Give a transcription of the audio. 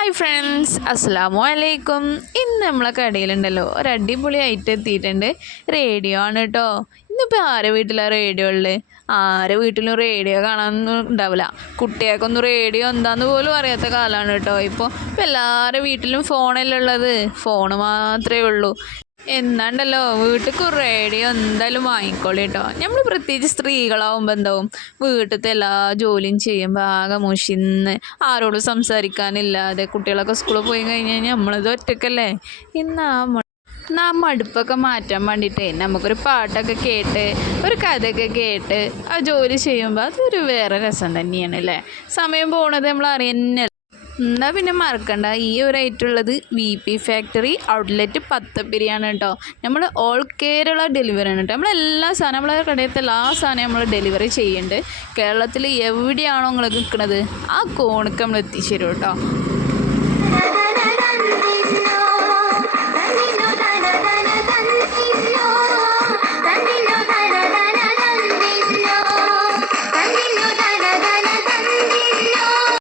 Hi friends, അസ്സലാമു അലൈക്കും. ഇന്ന് നമ്മളെ കടയിലുണ്ടല്ലോ ഒരു അടിപൊളി ഐറ്റം എത്തിയിട്ടുണ്ട്. റേഡിയോ ആണ് കേട്ടോ. ഇന്നിപ്പോൾ ആരെ വീട്ടിലാണ് റേഡിയോ ഉള്ളത്? ആരെ വീട്ടിലും റേഡിയോ കാണാനൊന്നും ഉണ്ടാവില്ല. കുട്ടികൾക്കൊന്നും റേഡിയോ എന്താന്ന് പോലും അറിയാത്ത കാലമാണ് കേട്ടോ. ഇപ്പോൾ എല്ലാവരുടെ വീട്ടിലും ഫോണല്ലേ ഉള്ളത്. ഫോണ് മാത്രമേ ഉള്ളൂ. എന്നാണ്ടല്ലോ വീട്ടിലേക്ക് റേഡിയോ എന്തായാലും വാങ്ങിക്കോളി കേട്ടോ. നമ്മൾ പ്രത്യേകിച്ച് സ്ത്രീകളാവുമ്പോൾ എന്താവും, വീട്ടിലത്തെ എല്ലാ ജോലിയും ചെയ്യുമ്പോൾ ആകെ മുഷിന്ന് ആരോടും സംസാരിക്കാനില്ലാതെ കുട്ടികളൊക്കെ സ്കൂളിൽ പോയി കഴിഞ്ഞ് കഴിഞ്ഞാൽ നമ്മളിത് ഒറ്റക്കല്ലേ. ഇന്ന് മടുപ്പൊക്കെ മാറ്റാൻ വേണ്ടിയിട്ടേ നമുക്കൊരു പാട്ടൊക്കെ കേട്ട് ഒരു കഥയൊക്കെ കേട്ട് ആ ജോലി ചെയ്യുമ്പോൾ അതൊരു വേറെ രസം തന്നെയാണ് അല്ലേ. സമയം പോണത് നമ്മൾ അറിയുന്നില്ല. എന്നാൽ പിന്നെ മറക്കണ്ട, ഈ ഒരു ഐറ്റം ഉള്ളത് VP ഫാക്ടറി ഔട്ട്ലെറ്റ് പത്തപ്പിരിയാണ് കേട്ടോ. നമ്മൾ ഓൾ കേരള ഡെലിവറി ആണ് കേട്ടോ. നമ്മളെല്ലാ സാധനം, നമ്മളെ കടയത്തെ എല്ലാ സാധനവും നമ്മൾ ഡെലിവറി ചെയ്യുന്നുണ്ട്. കേരളത്തിൽ എവിടെയാണോ നിങ്ങൾ നിൽക്കുന്നത് ആ കോണിക്ക് നമ്മൾ എത്തിച്ചു തരും കേട്ടോ.